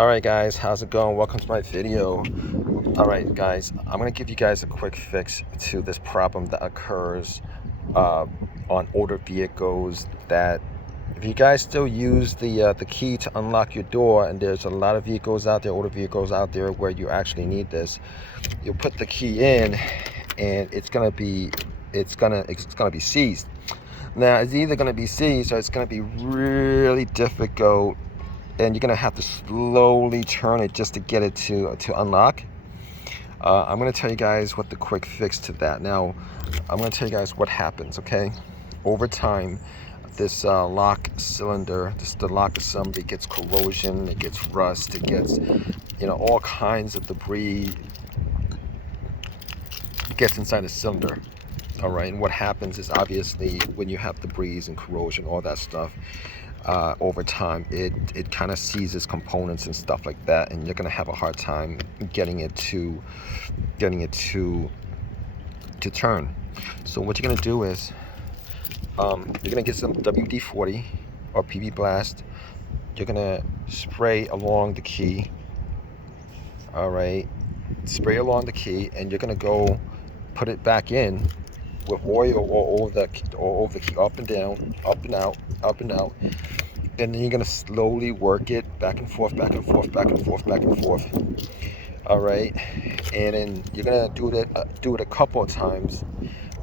Alright guys, how's it going? Welcome to my video. Alright guys, I'm going to give you guys a quick fix to this problem that occurs on older vehicles, that if you guys still use the key to unlock your door, and there's a lot of vehicles out there, older vehicles out there where you actually need this, you'll put the key in and it's gonna be seized. Now it's either gonna be seized or it's gonna be really difficult, and you're gonna have to slowly turn it just to get it to unlock. I'm gonna tell you guys what the quick fix to that. Now, I'm gonna tell you guys what happens, okay? Over time, this lock cylinder, the lock assembly gets corrosion, it gets rust, it gets, all kinds of debris gets inside the cylinder. All right, and what happens is, obviously, when you have debris and corrosion, all that stuff, over time it kind of seizes components and stuff like that, and you're gonna have a hard time getting it to turn. So what you're gonna do is, you're gonna get some WD-40 or PB Blast. You're gonna spray along the key. All right, spray along the key, and you're gonna go put it back in with oil all over the key, up and down, up and out, up and out. And then you're gonna slowly work it back and forth, back and forth, back and forth, back and forth. All right, and then you're gonna do it a couple of times.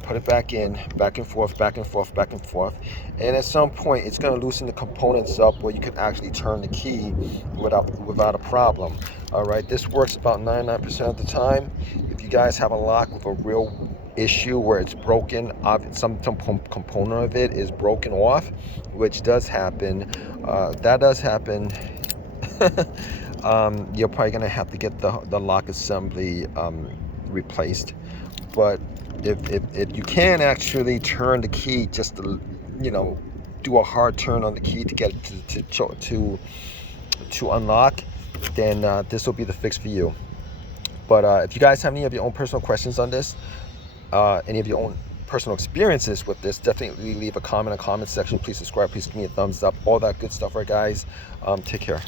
Put it back in, back and forth, back and forth, back and forth. And at some point, it's gonna loosen the components up where you can actually turn the key without a problem. All right, this works about 99% of the time. If you guys have a lock with a real issue where it's broken, some component of it is broken off, which does happen, that does happen. You're probably gonna have to get the lock assembly replaced. But if you can actually turn the key, just to, do a hard turn on the key to get it to unlock, then this will be the fix for you. But if you guys have any of your own personal questions on this, any of your own personal experiences with this, definitely leave a comment in the comment section. Please subscribe, please give me a thumbs up, all that good stuff. Right guys, take care.